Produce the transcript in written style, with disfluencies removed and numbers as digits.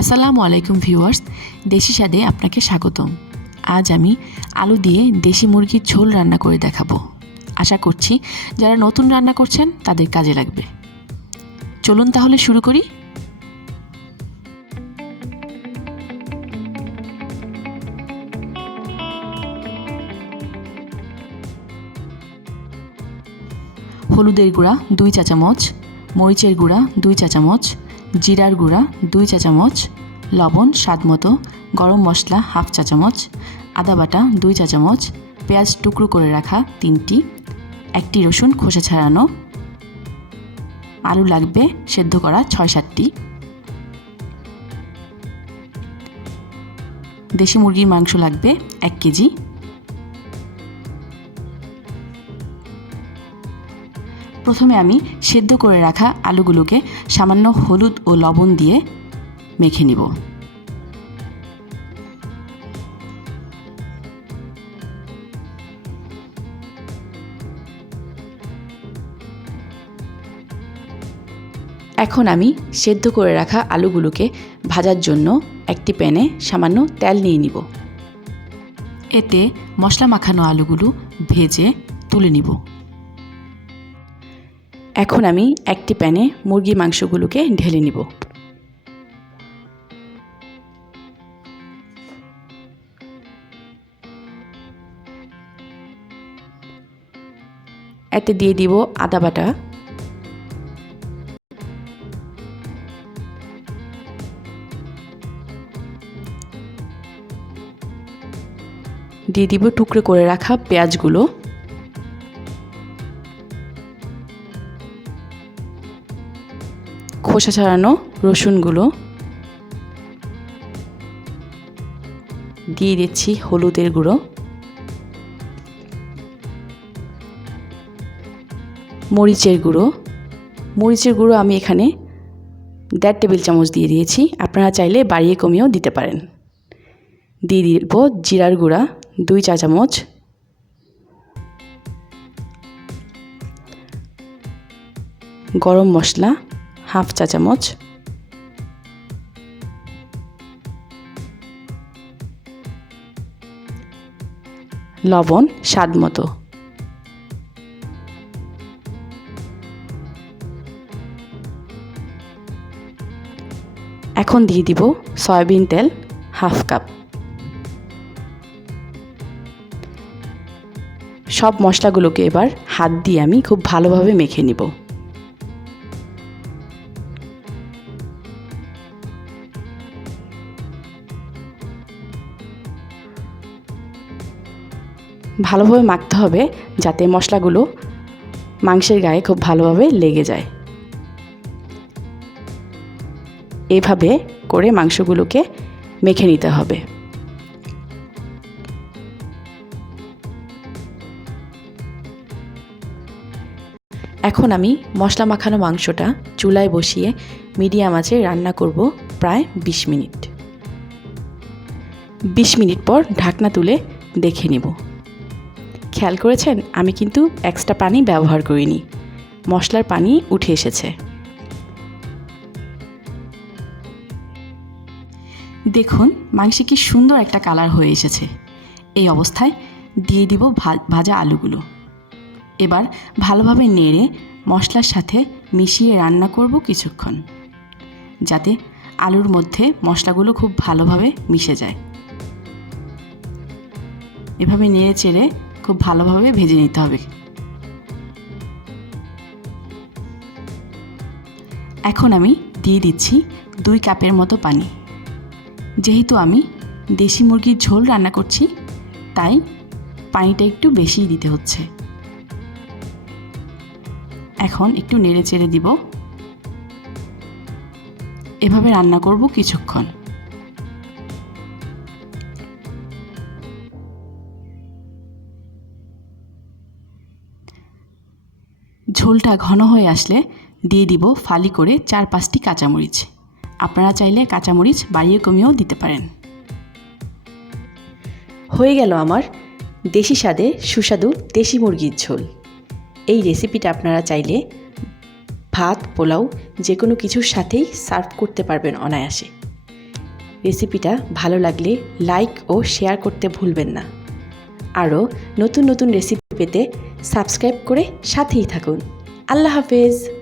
আসসালামু আলাইকুম ভিউয়ার্স, দেশি স্বাদে আপনাকে স্বাগতম। আজ আমি আলু দিয়ে দেশি মুরগির ঝোল রান্না করে দেখাবো। আশা করছি যারা নতুন রান্না করছেন তাদের কাজে লাগবে। চলুন তাহলে শুরু করি। হলুদের গুঁড়া 2 চা চামচ, মরিচের গুঁড়া 2 চা চামচ, জিরার গুঁড়া 2 চা চামচ, লবণ স্বাদমতো, গরম মশলা হাফ চা চামচ, আদা বাটা 2 চা চামচ, পেঁয়াজ টুকরো করে রাখা 3টি, 1টি রসুন খোসা ছাড়ানো, আলু লাগবে সেদ্ধ করা 6-7টি, দেশি মুরগির মাংস লাগবে 1 কেজি। প্রথমে আমি সেদ্ধ করে রাখা আলুগুলোকে সামান্য হলুদ ও লবণ দিয়ে মেখে নিব। এখন আমি সেদ্ধ করে রাখা আলুগুলোকে ভাজার জন্য একটি প্যানে সামান্য তেল নিয়ে নিব। এতে মশলা মাখানো আলুগুলো ভেজে তুলে নিব। এখন আমি একটি প্যানে মুরগির মাংসগুলোকে ঢেলে নিব। এতে দিয়ে দিব আদা বাটা, দিয়ে দিব টুকরো করে রাখা পেঁয়াজগুলো, খোসা ছাড়ানো রসুনগুলো, দিয়ে দিচ্ছি হলুদের গুঁড়ো, মরিচের গুঁড়ো আমি এখানে 1.5 টেবিল চামচ দিয়ে দিয়েছি। আপনারা চাইলে বাড়িয়ে কমিয়েও দিতে পারেন। দিয়ে দিব জিরার গুঁড়া 2 চা চামচ, গরম মশলা হাফ চা চামচ, লবণ স্বাদ মতো, এখন দিয়ে দিব সয়াবিন তেল হাফ কাপ। সব মশলাগুলোকে এবার হাত দিয়ে আমি খুব ভালোভাবে মেখে নিব। ভালোভাবে মাখতে হবে যাতে মশলাগুলো মাংসের গায়ে খুব ভালোভাবে লেগে যায়। এইভাবে করে মাংসগুলোকে মেখে নিতে হবে। এখন আমি মশলা মাখানো মাংসটা চুলায় বসিয়ে মিডিয়াম আঁচে রান্না করব প্রায় 20 মিনিট। 20 মিনিট পর ঢাকনা তুলে দেখে নেব। খেয়াল করেছেন আমি কিন্তু এক্সট্রা পানি ব্যবহার করিনি, মশলার পানি উঠে এসেছে। দেখুন মাংসে কি সুন্দর একটা কালার হয়ে এসেছে। এই অবস্থায় দিয়ে দিব ভাজা আলুগুলো। এবার ভালোভাবে নেড়ে মশলার সাথে মিশিয়ে রান্না করব কিছুক্ষণ, যাতে আলুর মধ্যে মশলাগুলো খুব ভালোভাবে মিশে যায়। এভাবে নেড়ে চেড়ে খুব ভালোভাবে ভেজে নিতে হবে। এখন আমি দিয়ে দিচ্ছি 2 কাপের মতো পানি। যেহেতু আমি দেশি মুরগির ঝোল রান্না করছি তাই পানিটা একটু বেশিই দিতে হচ্ছে। এখন একটু নেড়ে চেড়ে দিব। এভাবে রান্না করব কিছুক্ষণ। ঝোলটা ঘন হয়ে আসলে দিয়ে দিব ফালি করে 4-5টি কাঁচামরিচ। আপনারা চাইলে কাঁচামরিচ বাড়িয়ে কমিয়েও দিতে পারেন। হয়ে গেল আমার দেশি স্বাদে সুস্বাদু দেশি মুরগির ঝোল। এই রেসিপিটা আপনারা চাইলে ভাত, পোলাও যে কোনো কিছুর সাথেই সার্ভ করতে পারবেন অনায়াসে। রেসিপিটা ভালো লাগলে লাইক ও শেয়ার করতে ভুলবেন না। আরও নতুন নতুন রেসিপি পেতে সাবস্ক্রাইব করে সাথেই থাকুন। আল্লাহ হাফেজ।